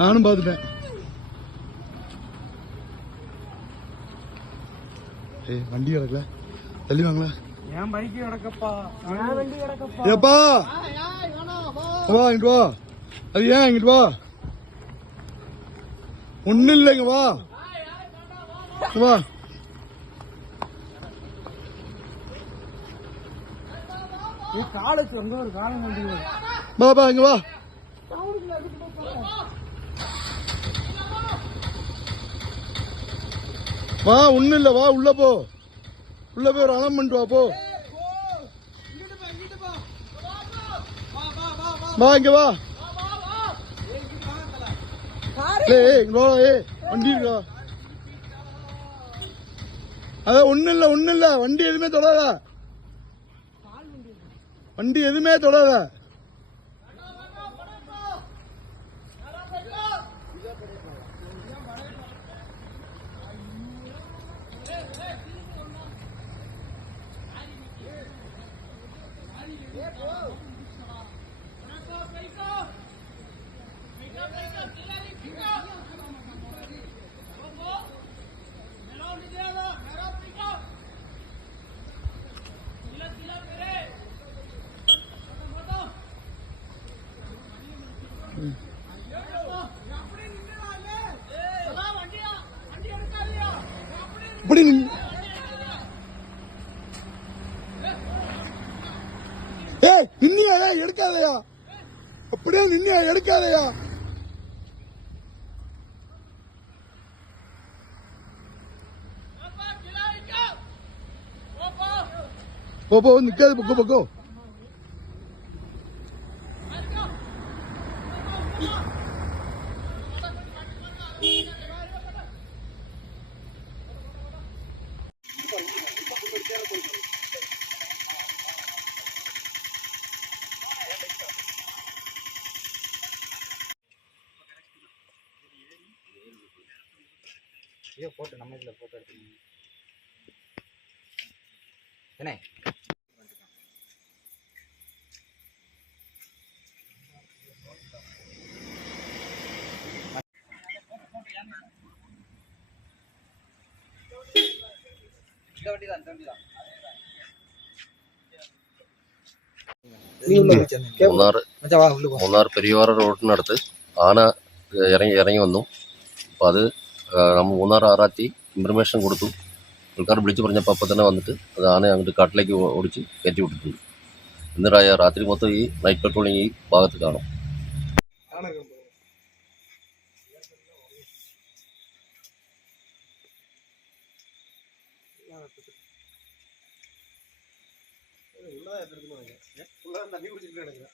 நானும் பார்த்துட்டேன். வண்டி கிடக்கல, தள்ளி வாங்களா? என் பைக் கிடக்கப்பா, என் வண்டி கிடக்கப்பா. ஏப்பா வா, இங்கிட்டு வா. அது ஏன் இங்கிட்டு வா, ஒன்னும் இல்லைங்க, வா வா. காலேஜ் வந்து ஒரு காலம் வண்டி பாப்பா இங்க வா. வா, ஒன்னும் இல்ல, வா உள்ள போ. உள்ள போய் ஒரு அலம் பண்ணிட்டு வா, போ. வா இங்க வா. வண்டி இருக்கா? அதான் ஒன்னும் இல்ல, ஒன்னும் இல்ல. வண்டி எதுவுமே தொடாத, வண்டி எதுவுமே தொடாத. இப்படி நின்னியா? எடுக்காதயா, அப்படியே நின்னியா? எடுக்காதயா. போ, நிக்காது, பக்கோ பக்கோ. போட்டு நம்ம இதுல போட்டோ எடுத்துக்கணும். என்ன മൂന്നാർ പെരിയവാറ റോഡിനടുത്ത് ആന ഇറങ്ങി വന്നു. അപ്പോൾ അത് നമ്മൾ മൂന്നാർ ആറാത്തി ഇൻഫർമേഷൻ കൊടുത്തു. ആൾക്കാർ വിളിച്ചു പറഞ്ഞപ്പോൾ അപ്പോൾ തന്നെ വന്നിട്ട് അത് ആന അങ്ങോട്ട് കാട്ടിലേക്ക് ഓടിച്ച് കയറ്റി വിട്ടിട്ടുണ്ട്. ഇന്ന് രാത്രി മൊത്തം ഈ നൈറ്റ് പെട്രോളിങ് ഈ ഭാഗത്ത് കാണും. தண்ணி குடிச்சிட்டு கிடக்குறேன்.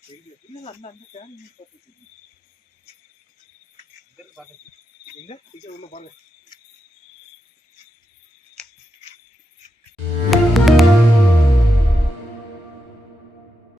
எங்க உள்ள பாருங்க.